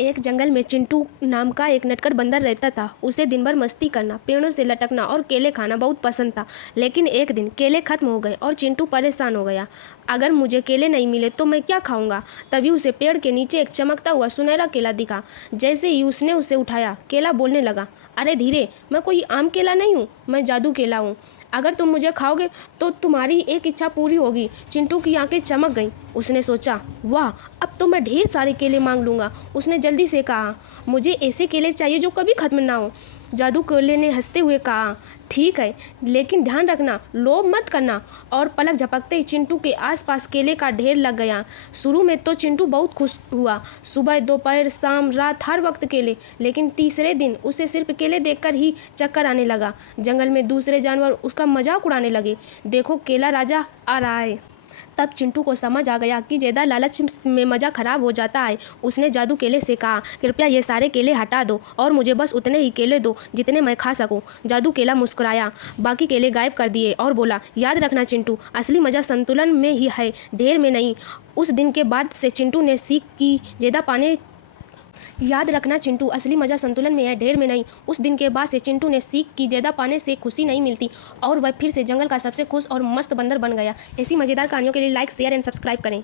एक जंगल में चिंटू नाम का एक नटखट बंदर रहता था। उसे दिन भर मस्ती करना, पेड़ों से लटकना और केले खाना बहुत पसंद था। लेकिन एक दिन केले खत्म हो गए और चिंटू परेशान हो गया। अगर मुझे केले नहीं मिले तो मैं क्या खाऊंगा? तभी उसे पेड़ के नीचे एक चमकता हुआ सुनहरा केला दिखा। जैसे ही उसने उसे उठाया, केला बोलने लगा, अरे धीरे, मैं कोई आम केला नहीं हूँ, मैं जादू केला हूँ। अगर तुम मुझे खाओगे तो तुम्हारी एक इच्छा पूरी होगी। चिंटू की आंखें चमक गईं। उसने सोचा, वाह, अब तो मैं ढेर सारे केले मांग लूँगा। उसने जल्दी से कहा, मुझे ऐसे केले चाहिए जो कभी खत्म ना हो। जादू केले ने हंसते हुए कहा, ठीक है, लेकिन ध्यान रखना, लोभ मत करना। और पलक झपकते ही चिंटू के आसपास केले का ढेर लग गया। शुरू में तो चिंटू बहुत खुश हुआ। सुबह, दोपहर, शाम, रात, हर वक्त केले। लेकिन तीसरे दिन उसे सिर्फ केले देखकर ही चक्कर आने लगा। जंगल में दूसरे जानवर उसका मजाक उड़ाने लगे, देखो केला राजा आ रहा है। तब चिंटू को समझ आ गया कि ज़्यादा लालच में मज़ा खराब हो जाता है। उसने जादू केले से कहा, कृपया ये सारे केले हटा दो और मुझे बस उतने ही केले दो जितने मैं खा सकूं। जादू केला मुस्कुराया, बाकी केले गायब कर दिए और बोला, याद रखना चिंटू, असली मज़ा संतुलन में ही है, ढेर में नहीं। उस दिन के बाद से चिंटू ने सीख की ज़्यादा पाने याद रखना चिंटू, असली मज़ा संतुलन में है, ढेर में नहीं। उस दिन के बाद से चिंटू ने सीख की ज़्यादा पाने से खुशी नहीं मिलती और वह फिर से जंगल का सबसे खुश और मस्त बंदर बन गया। ऐसी मज़ेदार कहानियों के लिए लाइक, शेयर एंड सब्सक्राइब करें।